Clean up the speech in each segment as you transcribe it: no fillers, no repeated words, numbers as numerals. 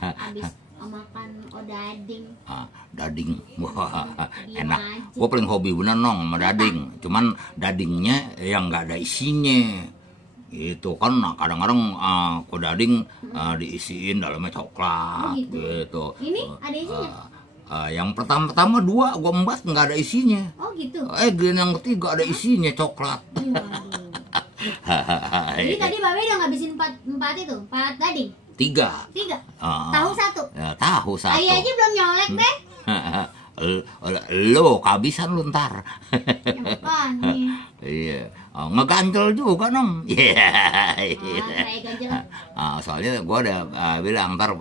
Habis makan odading. Dading, wah Diem enak. aja. Gue paling hobi bener nong sama dading. Cuman dadingnya yang nggak ada isinya. Itu kan kadang-kadang kok dading diisiin dalamnya coklat Oh, gitu. gitu. Ini ada isinya? Yang pertama 2 gue embat nggak ada isinya. Oh gitu. Yang ketiga ada isinya coklat. Waduh. Jadi tadi Babe udah ngabisin 4 itu, 4 dading. 3. 3. Tahu 1. Ya, tahu 1. Ayah aja belum nyolek deh. Lo kehabisan lu ntar. Ya makanya. Iya, ngeganjel juga nong. Iya. Saya ganjel. Soalnya gue udah bilang ntar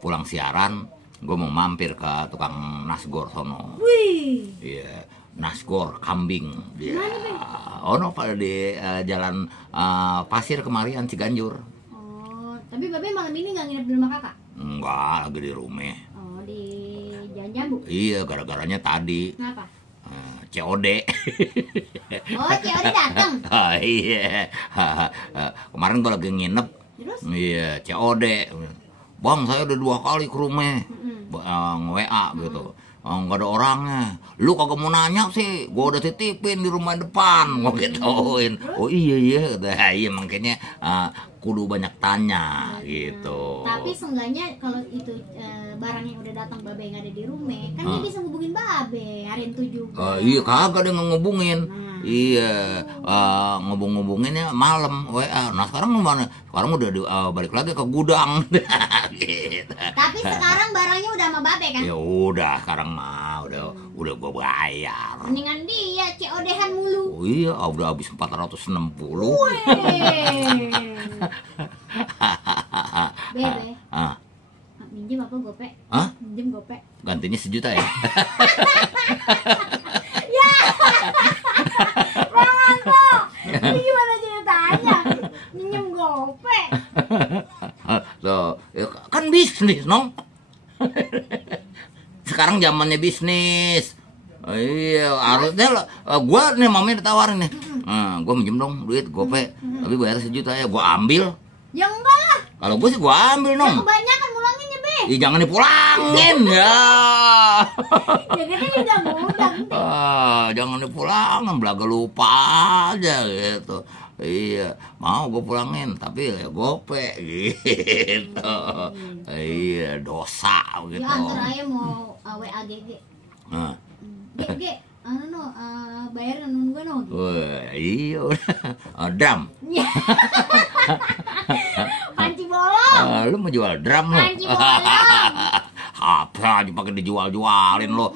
pulang siaran gue mau mampir ke tukang nasgor sono. Wih. Iya, nasgor kambing. Iya. Mana, Oh no, pada di jalan Pasir Kemarian Ciganjur. Oh, tapi Babe malam ini nggak nginep di rumah kakak? Enggak, lagi di rumah. Oh, di Jalan Jambu. Iya, gara-garanya tadi Kenapa? COD. Oh, COD datang. Iya. Kemarin gue lagi nginep. Terus? Iya, COD. Bang, saya udah 2 kali ke rumah. Nge-WA gitu. Nggak ada orangnya. Lu kagak mau nanya sih, gua udah titipin di rumah depan, gua gituin. Oh iya, iya makanya kudu banyak tanya gitu. Tapi seenggaknya kalau itu barang yang udah datang Babe yang ada di rumah, kan dia bisa ngubungin Babe hari itu juga. Iya, kagak dia ngehubungin. Nah. Iya, ngubunginnya malam WA. Nah sekarang mana? Sekarang udah balik lagi ke gudang. Gitu. Tapi sekarang barangnya udah sama Babe kan? Ya udah, sekarang mah udah gua bayar. Mendingan dia COD-han mulu. Oh iya, udah habis 460. Weh. Bebe. Minjem apa gope? Hah? Minjem gope. Gantinya 1 juta ya? Jangan kok. Ini gimana ceritanya? Minjem gope. Loh, ya kan bisnis, nong. Sekarang zamannya bisnis. Iya, harusnya gua nih mami ditawarin nih. Gua minjem dong duit gope, tapi bayar 1 juta ya. Gua ambil. Ya enggak lah. Kalau gua sih gua ambil, Ya nong. kebanyakan mulanginnya, Be. Ih, jangan dipulangin ya. Ya kan ini udah ngundang. Jangan dipulangin, belaga lupa aja gitu. Iya, mau gue pulangin, tapi ya gope gitu. Iya, dosa gitu. Ya antar aja mau WAGG. Nah, G, bayar nun gue no. wah, iya udah. Drum. Panci bolong. Lu mau jual drum lo? Panci bolong. Apa aja pakai dijual-jualin lo?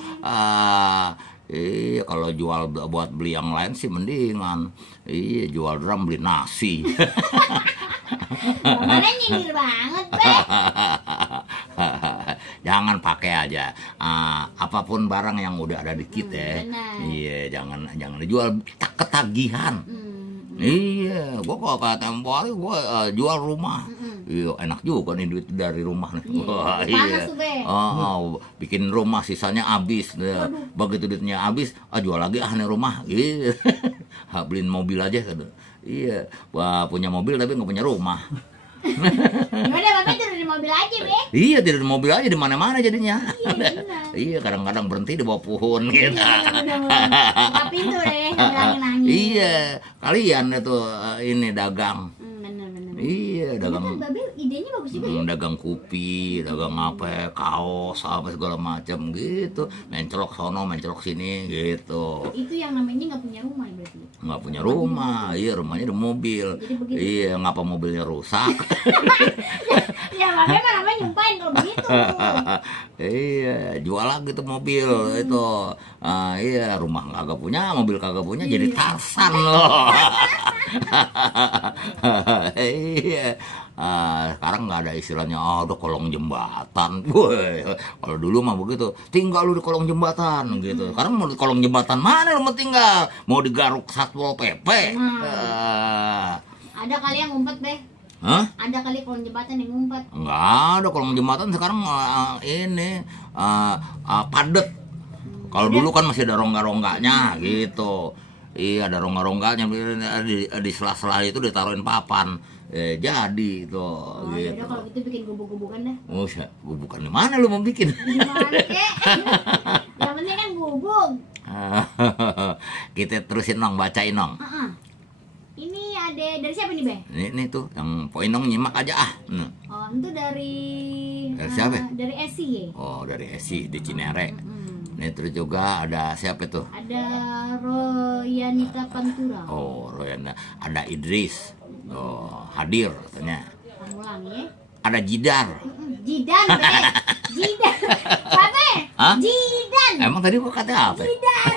Iya, kalau jual buat beli yang lain sih mendingan. Iya, jual drum beli nasi. Kemarin nyindir banget, Be. Jangan pakai aja apapun barang yang udah ada di kita. Benar. Iya, jangan dijual ketagihan. Iya, gua kalau kata tempo hari gua jual rumah. Iya, enak juga nih duit dari rumah nih. Iya, Wah, panas tuh, Be. Bikin rumah sisanya habis. Begitu duitnya habis, jual lagi nih rumah. Iya. Beliin mobil aja gitu. Iya, wah punya mobil tapi nggak punya rumah. Gimana Babe tidur di mobil aja, Be? Iya, tidur di mobil aja di mana-mana jadinya. Iya, benar. Iya, kadang-kadang berhenti di bawah pohon gitu. Buka pintu deh, sambil angin. Iya, kalian itu ini dagang. Bener. Iya, dagang. Babe idenya bagus juga ya. Dagang kopi, dagang apa, kaos, apa segala macam gitu. Mencelok sono, mencelok sini gitu. Itu yang namanya nggak punya rumah berarti. Nggak punya rumah, iya rumahnya di mobil. Jadi begitu. Iya, ngapa mobilnya rusak? Ya Babe mah namanya nyumpain kalau begitu. Iya, jual lagi tuh mobil itu. Iya, rumah kagak punya, mobil kagak punya, jadi Tarsan loh. Iya. Sekarang nggak ada istilahnya ada kolong jembatan. Woi, kalau dulu mah begitu, tinggal lu di kolong jembatan gitu. Sekarang mau di kolong jembatan mana lu mau tinggal? Mau digaruk Satpol PP? Ada kali yang ngumpet, Be. Hah? Ada kali kolong jembatan yang ngumpet. Nggak ada kolong jembatan sekarang ini padet. Kalau dulu kan masih ada rongga-rongganya gitu. Iya, ada rongga-rongganya di sela-sela itu ditaruhin papan. jadi tuh Oh, gitu. yaudah kalau gitu bikin gubuk-gubukan dah. Oh, gue bukan di mana lu mau bikin? Gimana kek? Yang penting kan gubuk. Kita terusin Nong, bacain Nong. Ini ada dari siapa nih, Be? Ini tuh yang poin Nong nyimak aja ah. Oh, itu dari Dari siapa? Dari Esi ya. Oh, dari Esi di Cinere. Nih terus juga ada siapa tuh? Ada Royanita Pantura. Oh, Royana. Ada Idris. Oh, hadir katanya. Ulang ya. Ada Jidar. Jidan, Be. Jidan. Babe. Hah? Jidan. Emang tadi gua kata apa? Jidan.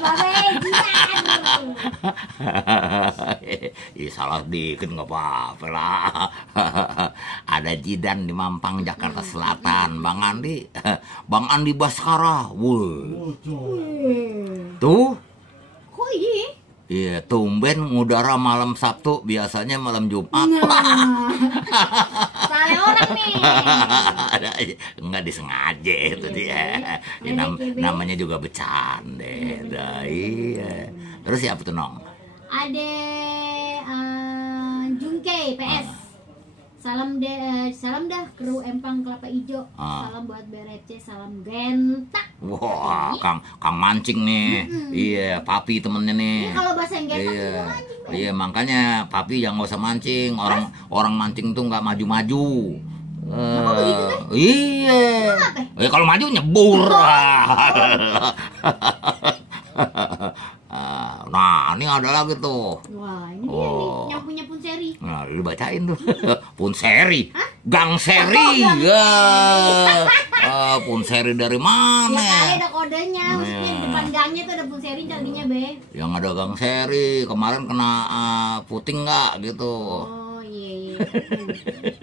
Babe, Jidan. Ih, salah dikit nggak apa-apa lah. Ada Jidan di Mampang, Jakarta Selatan. Bang Andi Baskara. Wuh. Tuh. Kok iya? Iya, tumben ngudara malam Sabtu, biasanya malam Jumat. Nah. Salah orang nih. Enggak disengaja itu dia. Ya, namanya juga bercanda. Iya. Terus siapa tuh Nong? Ada Jungke PS. Salam dah kru Empang Kelapa Ijo. Salam buat BRFC, salam gentak. Wah, Kang mancing nih. Iya, Papi temennya nih. Ini kalau bahasa yang gentak Iya. itu mancing, Be. Iya, makanya Papi yang nggak usah mancing. Orang mancing tuh nggak maju-maju. kok begitu, Be? Iya. Kenapa? Kalau maju nyebur. Nah, ini ada lagi tuh. Wah, ini dia nih yang punya Punseri. Nah, lu bacain tuh. Punseri. Hah? Gang seri. Oh, Ya. Punseri dari mana? Ya kali ada kodenya, maksudnya di Iya. depan gangnya tuh ada Punseri jadinya, Be. Yang ada gang seri. Kemarin kena puting nggak gitu. Oh iya.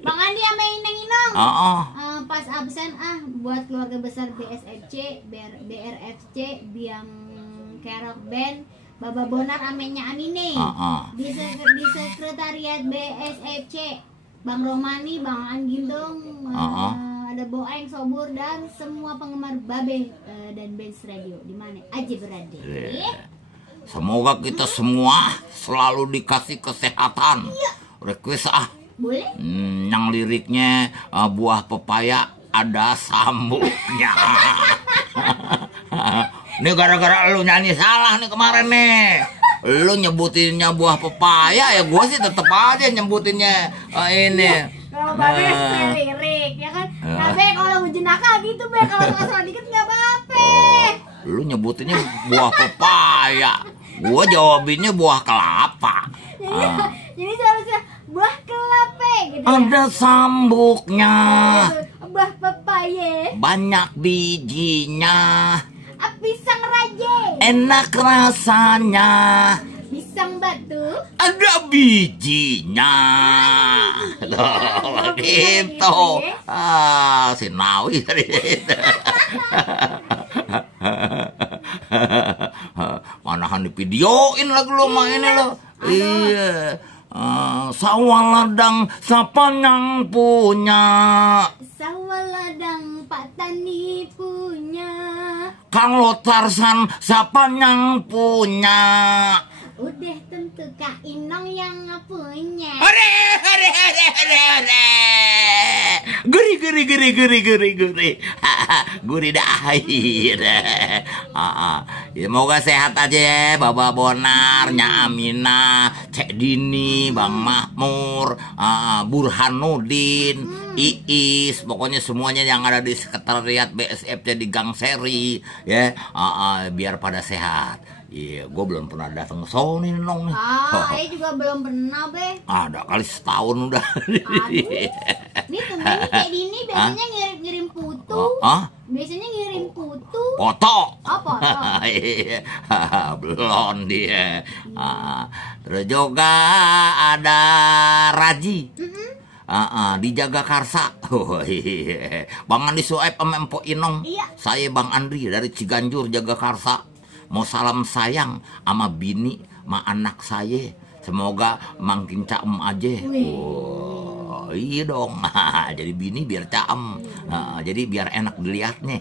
Bang Andi sama Ineng Inong. Pas absen buat keluarga besar BSFC, BRFC, Biang Kerok Band, Baba Bonar amenya Amine. Di sekretariat BSFC, Bang Romani, Bang Anggindong, ada Boeng Sobur dan semua penggemar Babe dan Benz Radio di mana aja berada. Semoga kita semua selalu dikasih kesehatan. Request Boleh? Yang liriknya buah pepaya ada sambuknya. Ini gara-gara lu nyanyi salah nih kemarin nih. Lu nyebutinnya buah pepaya, ya gue sih tetep aja nyebutinnya ini. Kalau Babe sesuai lirik, ya kan? Babe kalau jenaka gitu, Be. Kalau salah dikit nggak apa-apa. Lu nyebutinnya buah pepaya, gue jawabinnya buah kelapa. Jadi seharusnya buah kelapa gitu ya. Ada sambuknya, Buah pepaya, banyak bijinya, pisang raja, enak rasanya, pisang batu, ada bijinya. Loh, gitu. Si Nawi tadi. Manahan di videoin lagi lo mainnya lo. Iya. Sawah ladang siapa yang punya? sawah ladang Pak Tani punya. Kang Lotarsan siapa yang punya? Udah tentu Kak Inong yang punya. Hore. Gurih. Gurih dah. Semoga sehat aja ya, Baba Bonar, Nya Amina, Cek Dini, Bang Mahmur, Burhanuddin, Iis, pokoknya semuanya yang ada di sekretariat BSFC di Gang Seri ya, biar pada sehat. Iya, gue belum pernah datang ke sini Nong nih. Saya juga belum pernah, Be. Ada kali setahun udah. Aduh. Nih tumben nih kayak gini biasanya ngirim putu. Biasanya ngirim putu. Foto. Oh, foto. Iya. Belum dia. Terus juga ada Raji. Di Jagakarsa. Oh, iya. Bang Andi Suaib sama Empok Inong. Iya. Saya Bang Andri dari Ciganjur Jagakarsa. Mau salam sayang sama bini, sama anak saya. Semoga makin caem aja. Iya dong. Jadi bini biar caem. Jadi biar enak dilihatnya.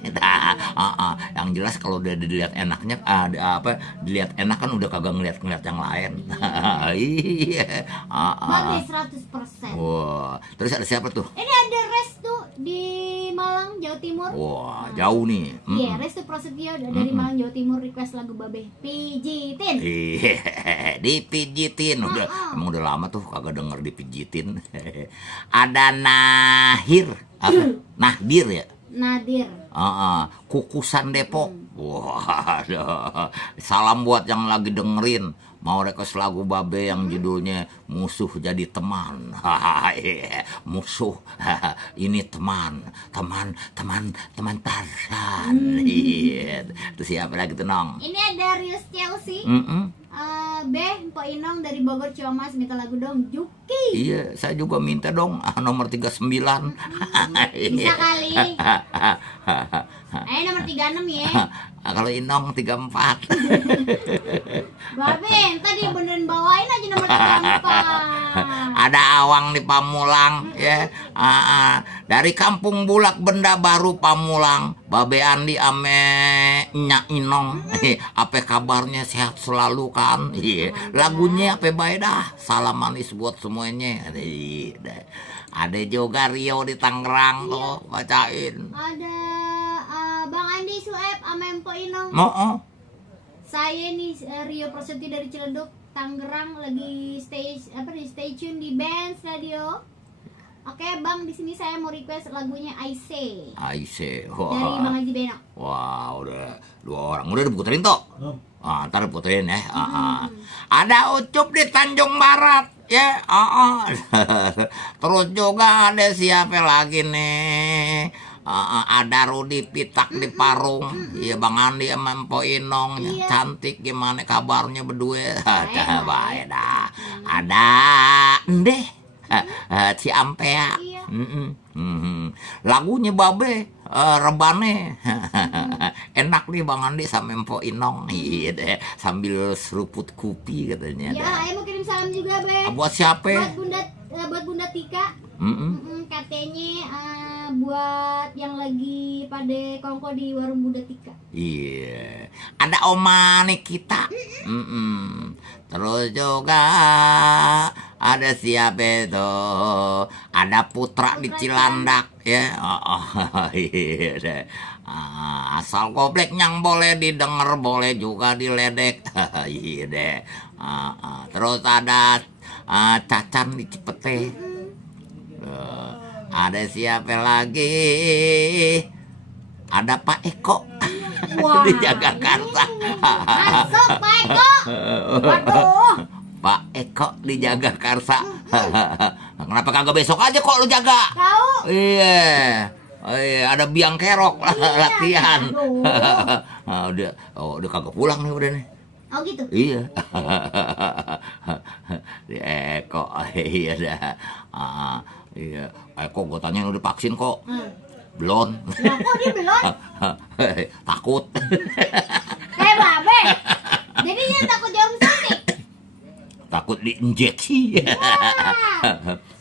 Yang jelas kalau udah dilihat enaknya, dilihat enak kan udah kagak ngeliat yang lain. Iya. Babe 100%. Wah, terus ada siapa tuh? Ini ada Restu di Malang, Jawa Timur. Wah, jauh nih. Iya, Restu Prasetyo dari Malang, Jawa Timur, request lagu Babe Pijitin. Iya, dipijitin. Emang udah lama tuh kagak denger dipijitin. Ada Nahir, Nahdir ya? Nadir. Kukusan Depok. Wah, salam buat yang lagi dengerin. Mau request lagu Babe yang judulnya Musuh Jadi Teman. Musuh ini teman Tarzan. Itu siapa lagi tuh, Nong? Ini ada Rius Chelsea. Mpo Inong dari Bogor Ciamas minta lagu dong, Juki. Iya, saya juga minta dong nomor 39. Bisa kali. Nomor 36 ya. Kalau Inong 34. Babe, tadi beneran bawain aja nomor 34. Ada Awang di Pamulang ya. Dari Kampung Bulak Benda Baru Pamulang. Babe Andi ame Nyak Inong. Apa kabarnya, sehat selalu kan? Iya. Lagunya apa baik dah. Salam manis buat semuanya. Ada juga Rio di Tangerang tuh bacain. Ada Bang Andi Sueb sama Mpo Inong. Saya nih Rio Prasetyo dari Ciledug, Tangerang, lagi stay tune di Benz Radio. Oke Bang, di sini saya mau request lagunya Aise. Wah. Dari Bang Haji Beno. Wah, udah 2 orang. Udah diputerin toh? Ntar puterin ya. Ada Ucup di Tanjung Barat ya. Terus juga ada siapa lagi nih? Ada Rudi Pitak di Parung. Iya, Bang Andi sama Mpo Inong. Iya. Cantik, gimana kabarnya berdua? Baik dah. Ada Ndeh Ciampea. Iya. Lagunya Babe rebane. Enak nih Bang Andi sama Mpo Inong. Iya deh, sambil seruput kopi katanya. Ya, saya mau kirim salam juga, Be. Buat siapa? Buat Bunda Tika. Katanya buat yang lagi pada kongko di warung Bunda Tika. Iya. Ada Oma Nikita. Terus juga ada siapa itu? Ada Putra di Cilandak ya. Iya deh. Asal goblek yang boleh didengar, boleh juga diledek. Iya deh. Terus ada Cacan di Cipete. Ada siapa lagi? Ada Pak Eko. Wah, di Jagakarsa. Masuk Pak Eko. Waduh. Pak Eko di Jagakarsa. Kenapa kagak besok aja kok lu jaga? Tahu? Iya. Ada biang kerok latihan. Udah kagak pulang nih udah nih. Oh gitu? Iya. Di Eko. Iya dah. Iya. Eko gue tanyain udah vaksin kok. Belum. Lah kok dia belum? Takut. Babe. Jadinya takut jarum suntik. Takut diinjeksi.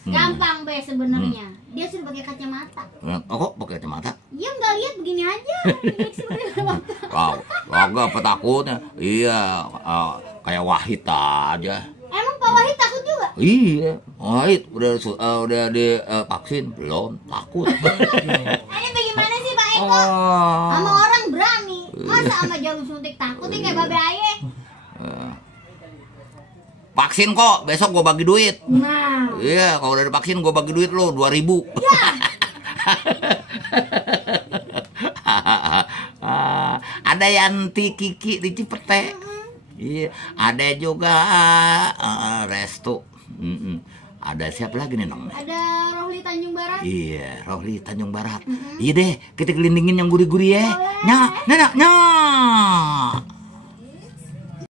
Gampang Be sebenarnya. Dia sudah pakai kacamata. Kok pakai kacamata? Iya nggak lihat begini aja. Injeksi pakai kacamata. Wow, kagak apa takutnya? Iya, kayak Wahid aja. Emang Pak Wahid takut juga? Iya, Wahid udah di vaksin belum, takut. Ini bagaimana sih Pak Eko? Sama orang berani. Masa sama jarum suntik takut nih kayak Babe Aye? Vaksin kok, besok gue bagi duit. Nah. Iya, kalau udah divaksin gue bagi duit lo 2.000. Ya. Ada Yanti Kiki di Cipete. Iya, ada juga Restu. Ada siapa lagi nih Nong? Ada Rohli Tanjung Barat. Iya, Rohli Tanjung Barat. Iya deh, kita kelindingin yang gurih-gurih ya. Nya.